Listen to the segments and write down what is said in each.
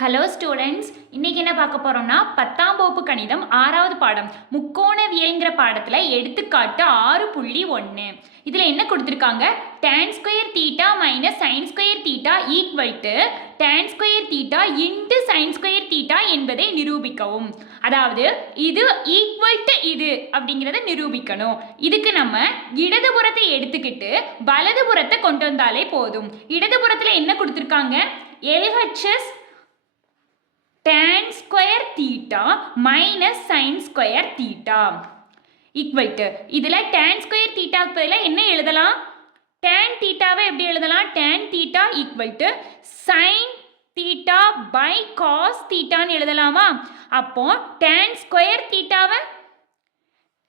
Hello students, இன்னைக்கு என்ன பார்க்க போறோம்னா 10ஆம் வகுப்பு கணிதம் 6வது பாடம் முக்கோணவியல்ங்கிற பாடத்துல எடுத்துக்காட்டு 6.1. இதுல என்ன கொடுத்திருக்காங்க? tan square theta minus sine square theta equal to tan square theta into sign square theta என்பதை நிரூபிக்கவும். அதாவது இது ஈக்குவல் டு இது அப்படிங்கிறத நிரூபிக்கணும். இதுக்கு நம்ம இடதுபுறத்தை எடுத்துக்கிட்டு வலதுபுறத்தை கொண்டு வந்தாலே போதும். இடதுபுறத்துல என்ன கொடுத்திருக்காங்க? LHS tan square theta minus sine square theta equal to இதில் tan ஸ்கொயர் தீட்டாக்கு பதிலாக என்ன எழுதலாம்? tan தீட்டாவை எப்படி எழுதலாம்? tan theta equal to sine theta by cos தீட்டான்னு எழுதலாமா? அப்போ tan ஸ்கொயர் தீட்டாவை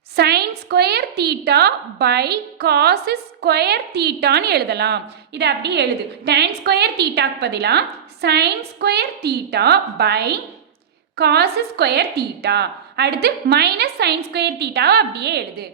sine square theta by cos square தீட்டான்னு எழுதலாம். இதை அப்படி எழுது. tan ஸ்கொயர் தீட்டாக்கு பதிலாக sine square theta by cos square theta, அடுத்து மைனஸ் சைன் ஸ்கொயர் தீட்டாவை அப்படியே எழுது.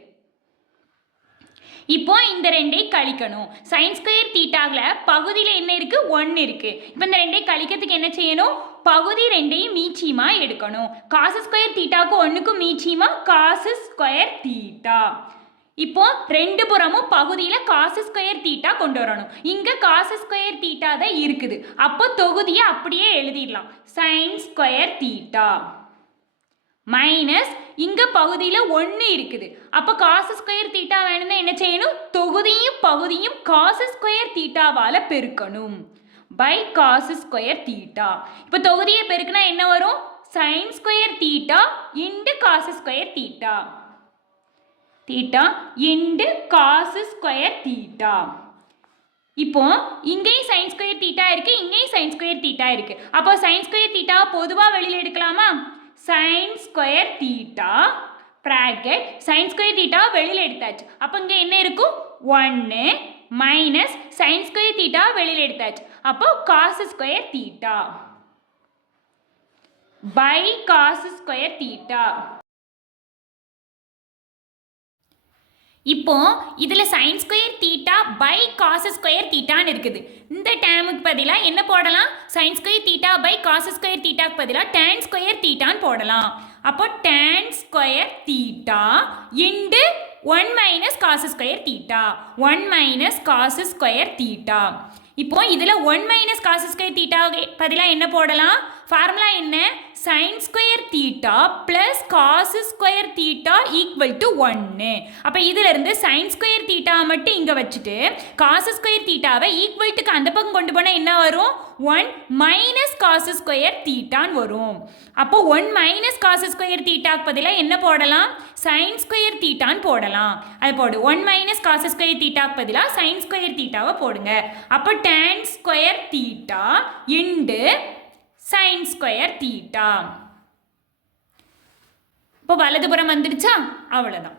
இப்போ இந்த ரெண்டை கழிக்கணும். சைன் ஸ்கொயர் தீட்டாவில் பகுதியில் என்ன இருக்கு? 1 இருக்கு. இப்போ இந்த ரெண்டை கழிக்கிறதுக்கு என்ன செய்யணும்? பகுதி ரெண்டையும் மீச்சியமா எடுக்கணும். காஸ் ஸ்கொயர் தீட்டாவுக்கு 1க்கும் மீச்சியமா காஸ் ஸ்கொயர் தீட்டா. இப்போ ரெண்டு புறமும் பகுதியில் காஸ் ஸ்கொயர் தீட்டா கொண்டு வரணும். இங்கே காஸ் ஸ்கொயர் தீட்டா தான் இருக்குது. அப்போ தொகுதியை அப்படியே எழுதிடலாம். சைன் ஸ்கொயர் தீட்டா மைனஸ் இங்கே பகுதியில் 1 இருக்குது. அப்போ காஸ் ஸ்கொயர் தீட்டா வேணும்னா என்ன செய்யணும்? தொகுதியும் பகுதியும் காஸ் ஸ்கொயர் தீட்டாவால் பெருக்கணும். By cos square theta. இப்போ தொகுதியை பெருக்கினா என்ன வரும்? Sine square theta into cos square theta. Theta into cos square theta. இப்போ இங்கேயும் சைன் ஸ்கொயர் தீட்டா இருக்கு, இங்கேயும் சைன் ஸ்கொயர் தீட்டா இருக்கு. அப்போ சைன் ஸ்கொயர் தீட்டா பொதுவாக வெளியில் எடுக்கலாமா? Sign square theta bracket sign square theta வெளியில் எடுத்தாச்சு. அப்போ இங்கே என்ன இருக்கும்? 1 மைனஸ் சைன் ஸ்கொயர் தீட்டா வெளியில் எடுத்தாச்சு. அப்போ cos square theta by cos square theta. இப்போ இதில் sine square theta by cos square தீட்டான்னு இருக்குது. இந்த டேமுக்கு பதிலாக என்ன போடலாம்? Sine square theta by cos square தீட்டாக்கு பதிலாக tan ஸ்கொயர் தீட்டான்னு போடலாம். அப்போ tan square theta into 1 minus cos square theta, 1 minus cos square theta. இப்போ இதில் 1 மைனஸ் காஸ் ஸ்கொயர் தீட்டா பதிலாக என்ன போடலாம்? ஃபார்முலா என்ன? Sine square theta plus cos square theta equal to 1. அப்போ இதிலிருந்து சைன் ஸ்கொயர் தீட்டா மட்டும் இங்கே வச்சுட்டு காஸ் ஸ்கொயர் தீட்டாவை ஈக்குவல் டுக்கு அந்த பக்கம் கொண்டு போனால் என்ன வரும்? 1 மைனஸ் காஸ் ஸ்கொயர் தீட்டான்னு வரும். அப்போ 1 மைனஸ் காஸ் ஸ்கொயர் தீட்டாக்கு பதிலாக என்ன போடலாம்? சைன் ஸ்கொயர் தீட்டான்னு போடலாம். அது போடு. 1 மைனஸ் காஸ் ஸ்கொயர் தீட்டாக்கு பதிலாக சைன் ஸ்கொயர் தீட்டாவை போடுங்க. அப்போ tan square theta into sign square theta. இப்போ வலதுபுறம் வந்துடுச்சா? அவ்வளோதான்.